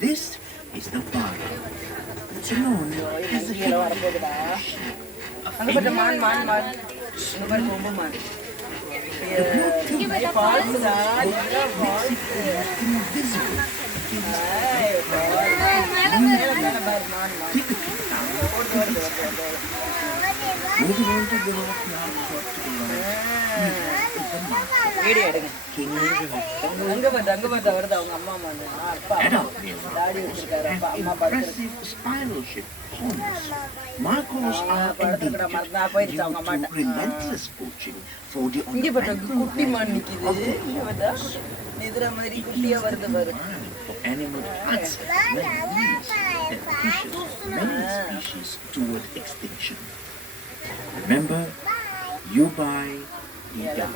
This is the bara. It's known as the hidden impressive spiral-shaped horns. Marcos are endangered due to relentless poaching for the ornamental value of the horns. It is the demand for animal parts like these that pushes many species toward extinction. Remember, you buy, you die.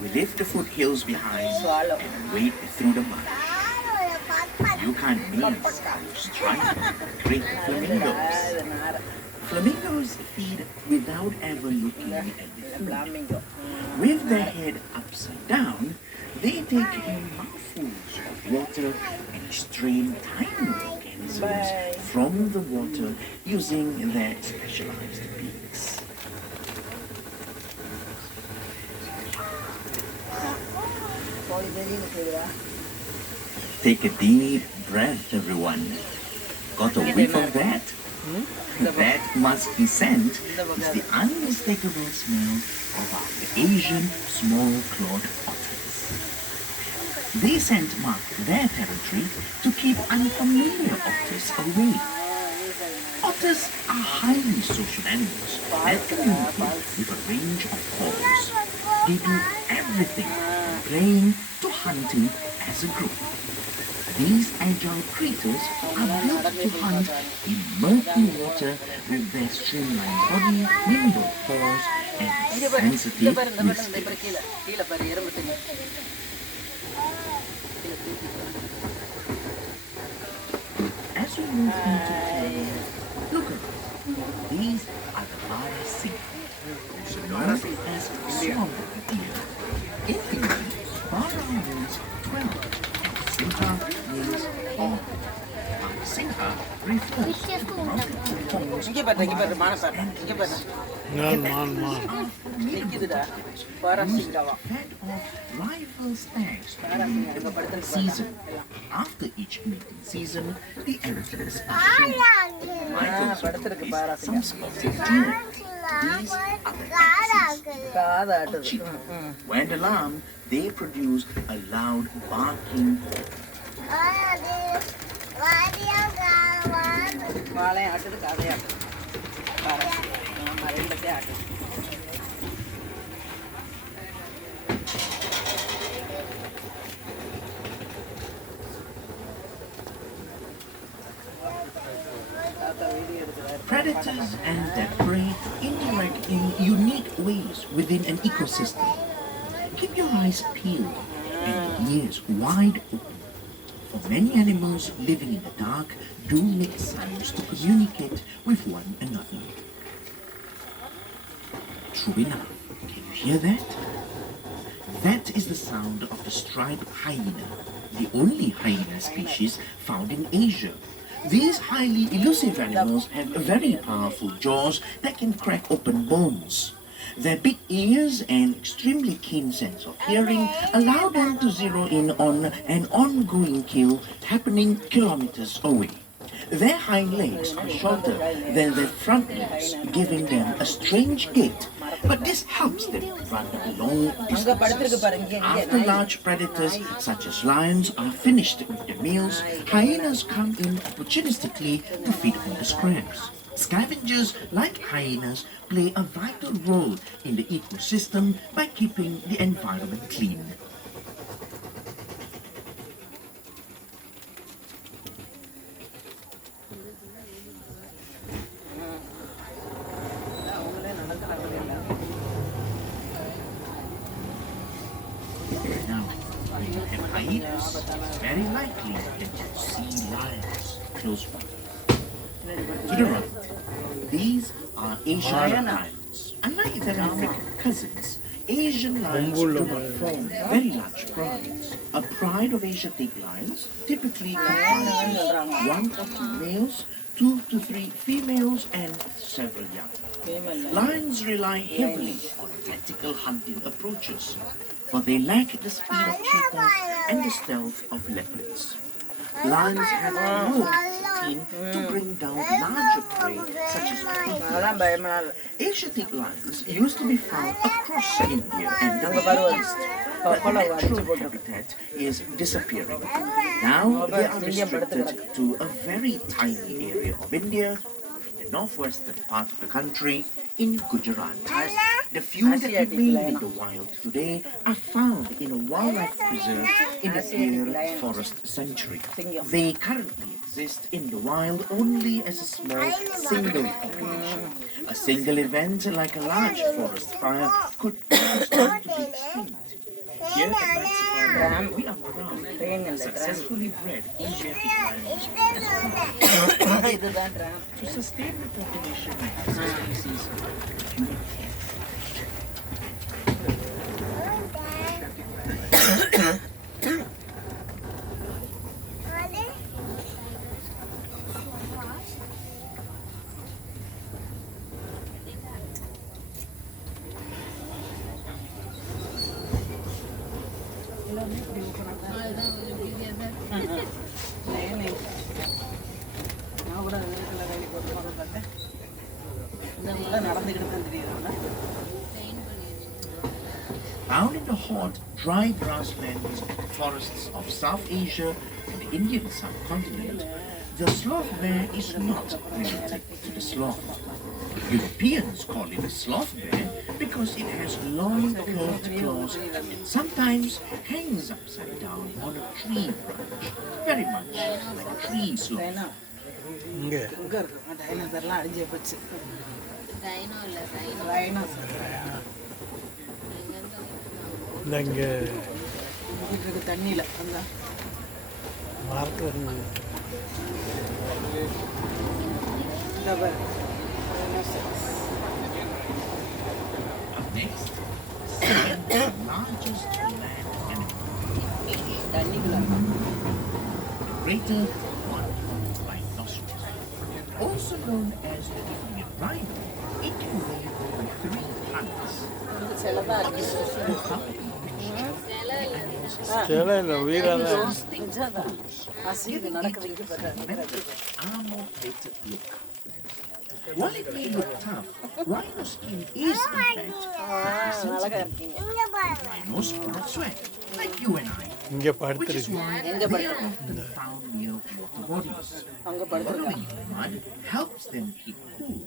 We leave the foothills behind and wade through the mud. You can't miss our striped great flamingos. Flamingos feed without ever looking at the food. With their head upside down, they take in mouthfuls of water and strain tiny organisms from the water using their specialized beaks. Take a deep breath, everyone. Got a whiff of that? That musky scent is the unmistakable smell of our Asian small-clawed otters. They scent mark their territory to keep unfamiliar otters away. Otters are highly social animals that communicate with a range of calls. They do everything from playing to hunting as a group. These agile creatures are built to hunt in murky water with their streamlined body, nimble paws, and sensitive whiskers. As we move into town, look at them. These are the bara singa, also known as swamp deer. In English, bara means 12. Sinha means horn. Sinha refers to multiple horns and fed off rival stags during the mating season. After each mating season, the antlers are shed. Rivals release some spotted deer. These are the axes or cheetah. When alarmed, they produce a loud barking call. Predators and their prey interact in unique ways within an ecosystem. Keep your eyes peeled and ears wide open. For many animals living in the dark do make sounds to communicate with one another. True enough, can you hear that? That is the sound of the striped hyena, the only hyena species found in Asia. These highly elusive animals have very powerful jaws that can crack open bones. Their big ears and extremely keen sense of hearing allow them to zero in on an ongoing kill happening kilometers away. Their hind legs are shorter than their front legs, giving them a strange gait, but this helps them run long distances. After large predators such as lions are finished with their meals, hyenas come in opportunistically to feed on the scraps. Scavengers like hyenas play a vital role in the ecosystem by keeping the environment clean. Now, when you have hyenas, it's very likely that you see lions. close by. To the right, these are Asian lions. Unlike their African cousins, Asian lions do not form very large prides. A pride of Asiatic lions typically comprises 1 or 2 males, 2 to 3 females, and several young. Lions rely heavily on tactical hunting approaches, for they lack the speed of cheetahs and the stealth of leopards. Lions have no team to bring down larger prey such as panthers. Asiatic lions used to be found across India and the Middle East, but their natural habitat is disappearing. Now they are restricted to a very tiny area of India, in the northwestern part of the country, in Gujarat. The few that remain in the wild today are found in a wildlife preserve in the Gir Forest Sanctuary. They currently exist in the wild only as a small single population. A single event like a large forest fire could cause them to be extinct. Here at Night Safari, we are proud to successfully bred Asiatic lions to sustain the population of this species. Found in the hot, dry grasslands forests of South Asia and the Indian subcontinent, the sloth bear is not related to the sloth. Europeans call it a sloth bear because it has long curved claws and sometimes hangs upside down on a tree branch, very much like a tree sloth. Up next, the largest land animal in Asia, the greater one-horned rhinoceros. Also known as the Indian rhino, it can weigh over 3 tons. Armor-plated look. While it may look tough, rhino skin is in fact rhinos product sweat, like you and I, which is why they are often found near water bodies. Burrowing in mud helps them keep cool.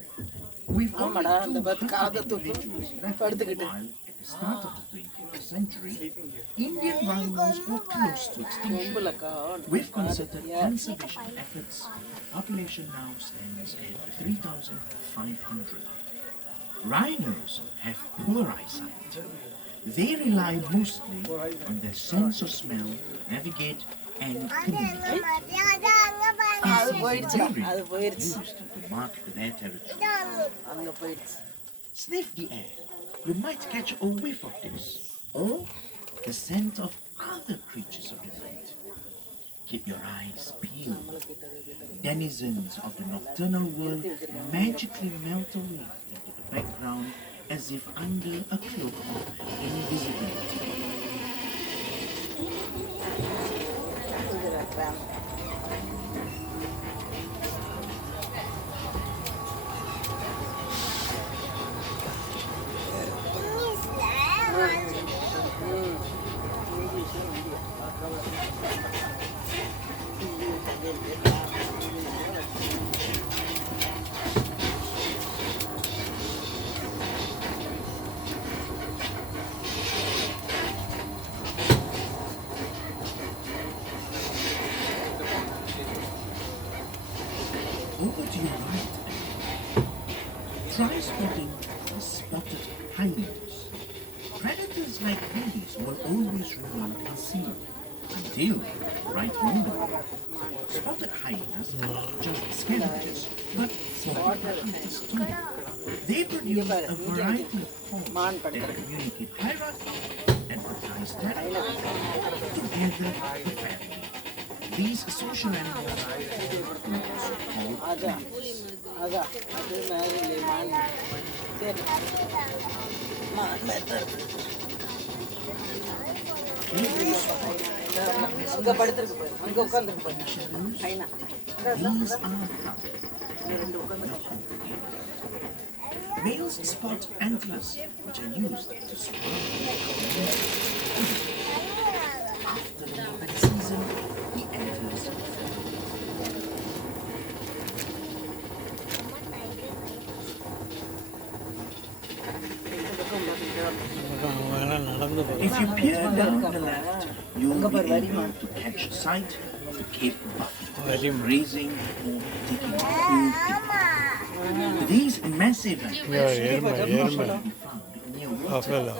We've only 200 individuals left in the wild at the start of the 20th century. Indian rhinos were close to extinction. With concerted conservation efforts, the population now stands at 3,500. Rhinos have poor eyesight. They rely mostly on their sense of smell to navigate and communicate. Used to mark their territory. Sniff the air. You might catch a whiff of this, or the scent of other creatures of the night. Keep your eyes peeled. Denizens of the nocturnal world magically melt away into the background as if under a cloak of invisibility. Over to your right. Try spotting the spotted hyenas. Predators like these will always remain concealed until the right moment. Spotted hyenas aren't just scavengers, but formidable hunters too. They produce a variety of calls that communicate hierarchy and advertise territory. Together, the family. These social animals are also called tribes. These are males spot antlers, which are used to spot after the mating season. He enters. If you peer down the left, you'll be able to catch sight of the Cape buffalo grazing or taking food. These massive animals can be found near water.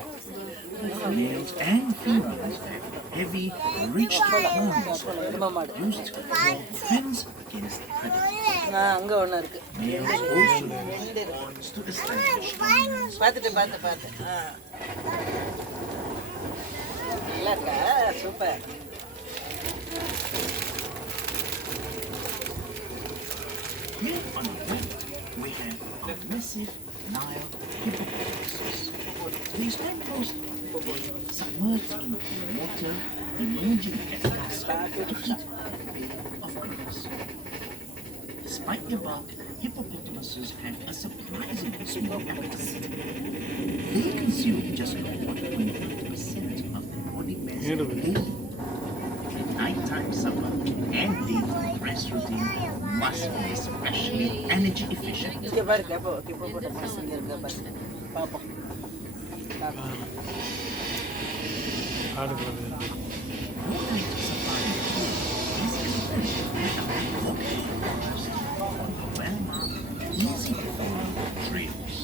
Males and females have heavy, ridged horns used to fence against predators. Males also use horns to establish dominance. Here on the left, we have our massive Nile hippopotamuses. They spend most of the day submerged in water, emerging at dusk to eat a bit of grass. Despite their bulk, hippopotamuses have a surprisingly small appetite. They consume just 1.8% of their body mass daily. The nighttime supper and daytime rest routine must be especially energy efficient. No night safari is well-marked, easy-to-follow trails.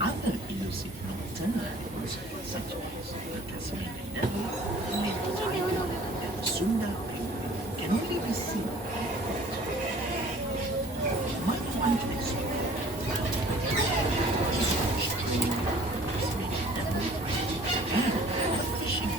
Other elusive nocturnal animals, such as the Tasmanian devil, the tiger, and the Sunda penguin, can only be seen on foot. Might want to explore the Scotch trail, the Tasmanian devil, and the fishing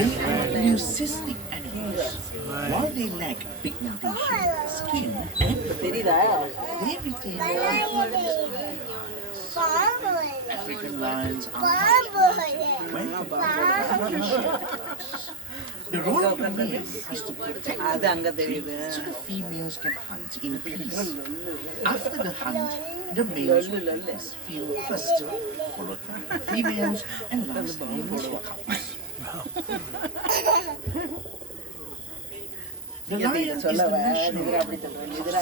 They are leucistic animals. While they lack pigmentation, skin, and they retain African lions are the role of the male is to protect the tree so the females can hunt in peace. After the hunt, the males will let this field cluster, followed by the females, and lastly the couples. The lion is the national animal of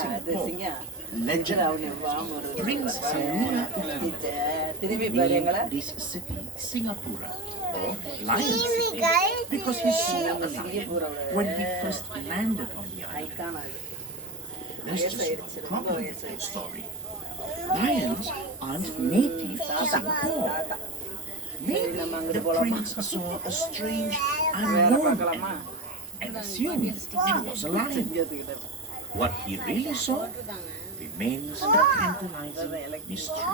Singapore. Legend brings Saluna named this city Singapura, or Lion City, because he saw a lion when he first landed on the island. That's just one problem with that story. Lions aren't native to Singapore. Maybe the prince saw a strange, unknown animal and assumed it was a lion. What he really saw remains a tantalizing mystery.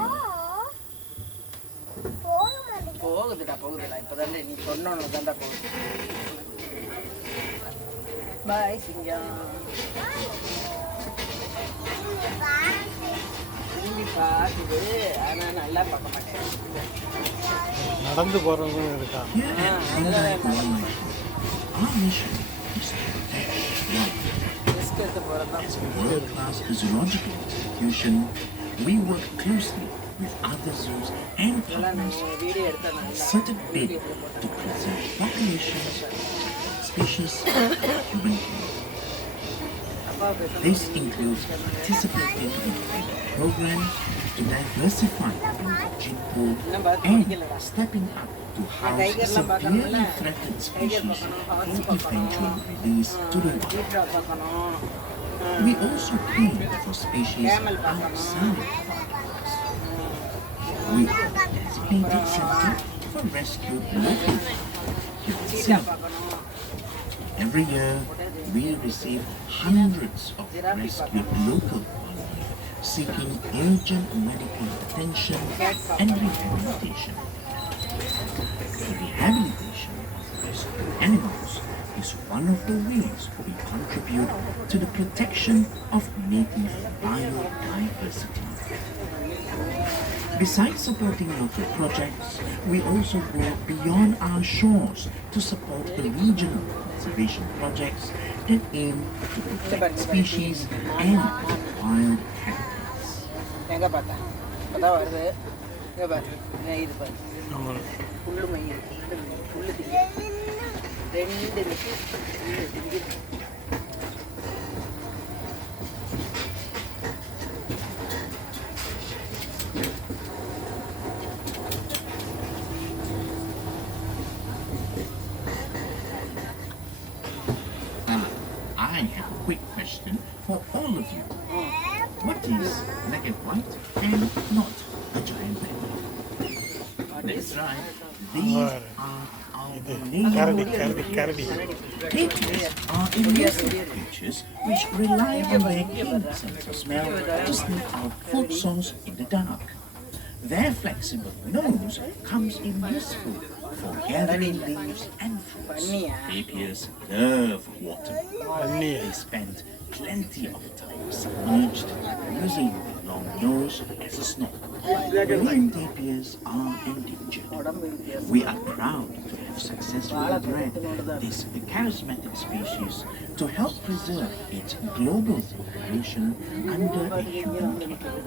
Bye, Sinja. நடந்து போகிறவங்களும் இருக்காங்க. Here at Shanghai Wildlife, our mission is to protect wildlife. As a world-class zoological institution, we work closely with other zoos and partners on a certain bid to preserve populations, species, and humankind. This includes participating in programs to diversify the gene pool and stepping up to house severely threatened species for eventual release to the wild. We also care for species outside of our parks. We have a designated center for rescued local here in Singapore. Every year, we receive hundreds of rescued local wildlife seeking urgent medical attention and rehabilitation. The rehabilitation of rescued animals is one of the ways we contribute to the protection of native biodiversity. Besides supporting local projects, we also go beyond our shores to support the regional conservation projects that aim to protect species and wild habitats. I have a quick question for all of you. What is black and white and not a giant panda? That's right. These are our கரடி. Tapirs are elusive creatures which rely on their keen sense of smell to sniff out food source in the dark. Their flexible nose comes in useful for gathering leaves and fruits. Tapirs love water. They spend plenty of time submerged, using their long nose as a snorkel. Marine tapirs are endangered. We are proud to have successfully bred this charismatic species to help preserve its global population under a human care.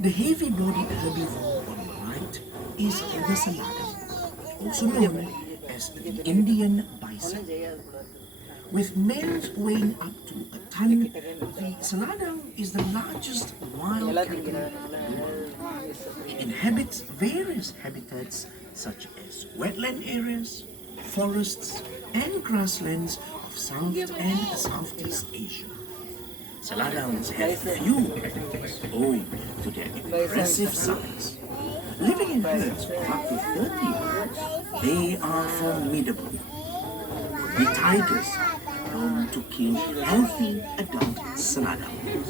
The heavy-bodied herbivore on the right is the saladin, also known as the Indian bison. With males weighing up to a ton, the saladin is the largest wild kangaroo in the world. It inhabits various habitats such as wetland areas, forests, and grasslands of South and Southeast Asia. Saladins have few predators owing to their impressive size. Living in herds of up to 30 birds, they are formidable. The tigers are known to kill healthy adult saladins.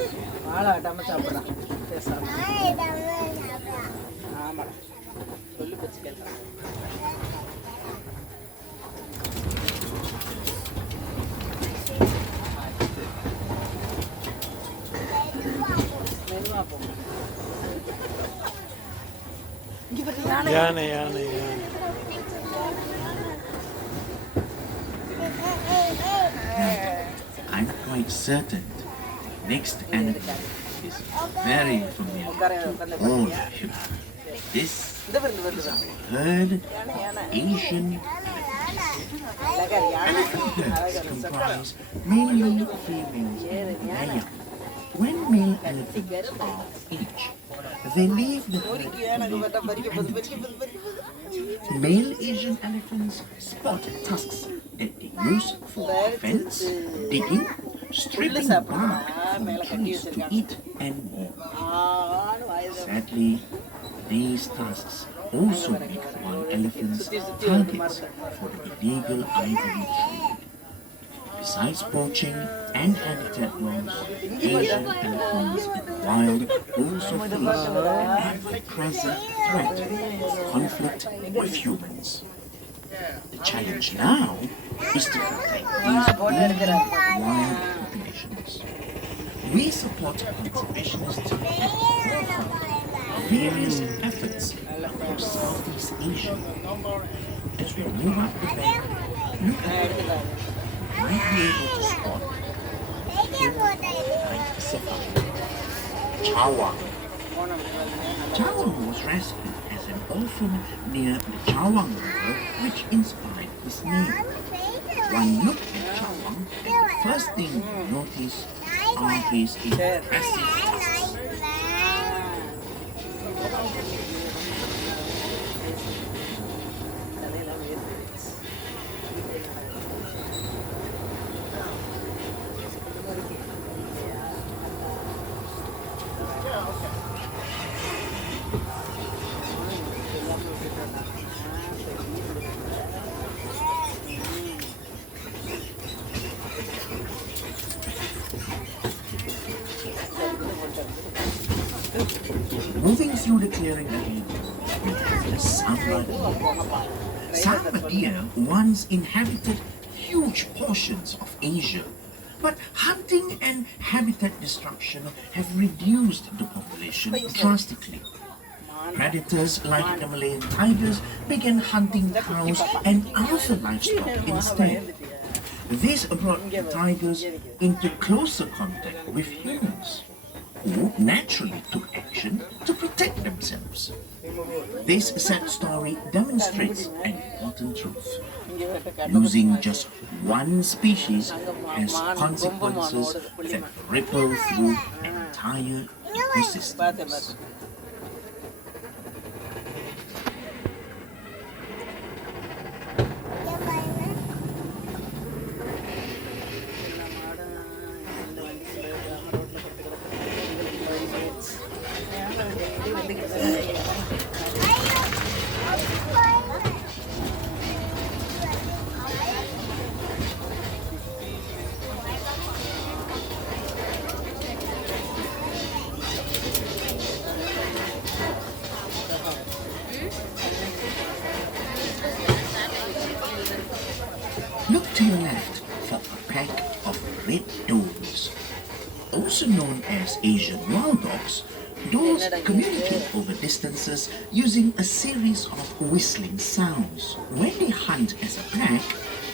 யானை. I'm quite certain the next animal is very familiar to all of you. This is our herd of Asian elephants. Elephant herds comprise mainly females and their young. When male elephants are of age, They leave the herd to live independently. Male Asian elephants spot tusks that they use for defense, digging, stripping bark from trees to eat, and more. Sadly, these tusks also make wild elephants targets for the illegal ivory trade. Besides poaching and habitat loss, Asian elephants in the wild also face an ever-present threat of conflict with humans. The challenge now is to protect these booming wild populations. We support conservationists at the forefront of various efforts across Southeast Asia. As we move up the bank, look at it. Might be able to spot night safari. Chawang. Chawang was rescued as an orphan near the Chawang River, which inspired his name. One look at Chawang, and the first thing you notice are his impressive tusks. Moving through the clearing ahead, we have the Samba deer. Samba deer once inhabited huge portions of Asia, but hunting and habitat destruction have reduced the population drastically. Predators like the Malayan tigers began hunting cows and other livestock instead. This brought the tigers into closer contact with humans, who naturally took action to protect themselves. This sad story demonstrates an important truth. Losing just one species has consequences that ripple through entire ecosystems. Look to your left for a pack of red does. Also known as Asian wild dogs, does communicate over distances using a series of whistling sounds. When they hunt as a pack,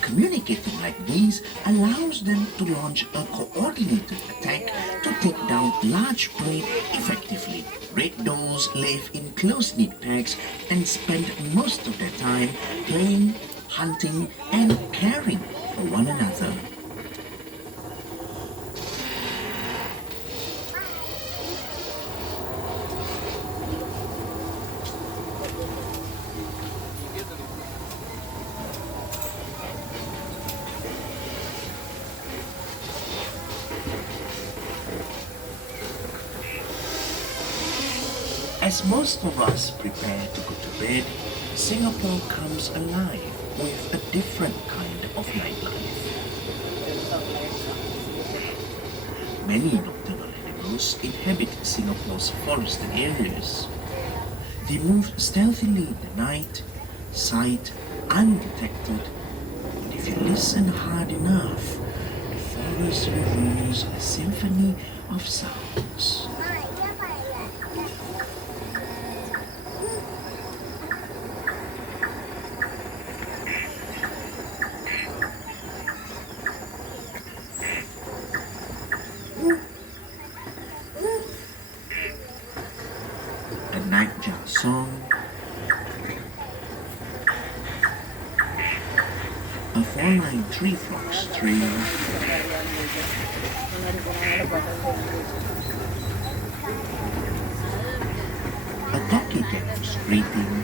communicating like these allows them to launch a coordinated attack to take down large prey effectively. Red does live in close-knit packs and spend most of their time playing, hunting, and caring for one another. As most of us prepare to go to bed, Singapore comes alive with a different kind of nightlife. Many nocturnal animals inhabit Singapore's forested areas. They move stealthily in the night, sight undetected, and if you listen hard enough, the forest reveals a symphony of sounds. A nightjar song, a four-line tree fox tree, ducky dams scraping,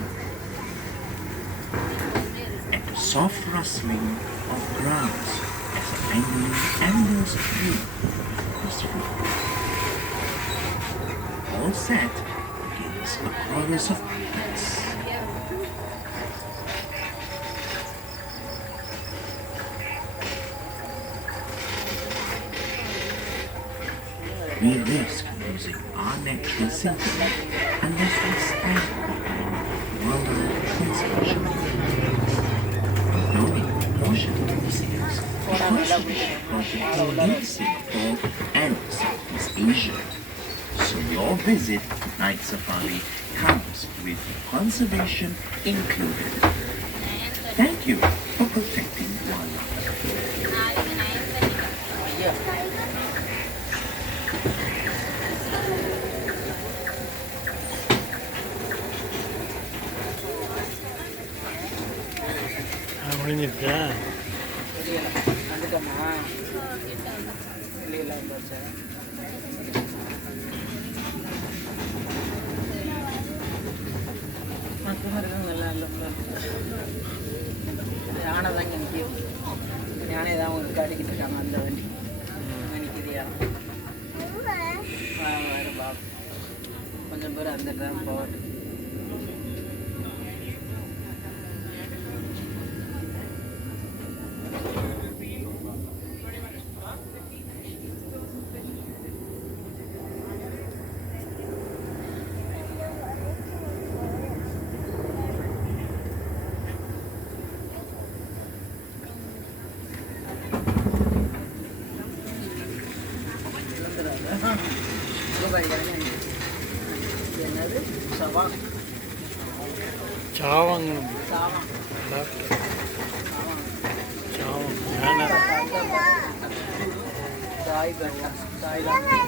and the soft rustling of grass as the angry embers fume peacefully. All set against a chorus of crickets. We risk losing our natural symphony unless we stand behind worldwide conservation. Growing proportion of this is the conservation projects in Singapore and Southeast Asia. So your visit to Night Safari comes with conservation included. Thank you for protecting wildlife. முடிஞ்சிருச்சா? தெரியல வந்துட்டோமா வெளியில் போச்சு மற்றவர்கள் நல்லா இல்லை யானை தான் இங்கே நிற்கிது யானை தான் உங்களுக்கு காட்டிக்கிட்டு இருக்காங்க அந்த வண்டி நிற்கிறியா வேறு பாப் கொஞ்சம் பேர் அந்த ட்ராம் போவாட்டு என்னது சவாங் சாவங்கணும் சாவாங் சாவம் யானை தாய் பட்டா தாய் யானை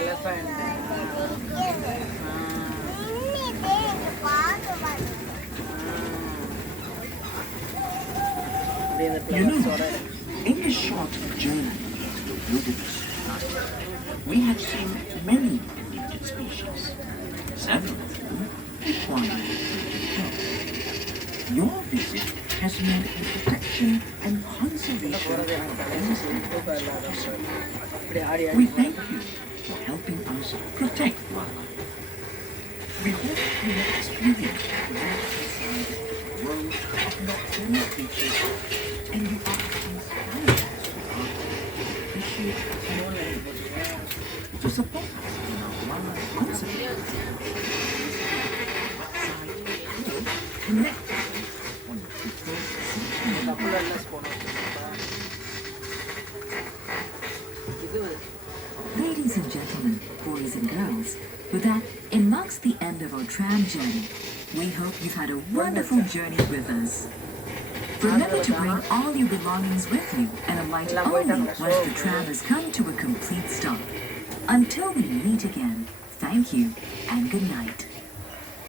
elephant You know, in this short journey through wilderness life, we have seen many endangered species. Several of them require help. Your visit has meant the protection and conservation of these endangered species. We thank you for helping us protect wildlife. We hope you have experienced the wonderful side of the world of nocturnal creatures, and you are inspired to appreciate your language. To support us in our wildlife conservation, connect on the Ladies and gentlemen, boys and girls, with that, it marks the end of our tram journey. We hope you've had a wonderful journey with us. Remember to bring all your belongings with you and alight only once the tram has come to a complete stop. Until we meet again, thank you and good night.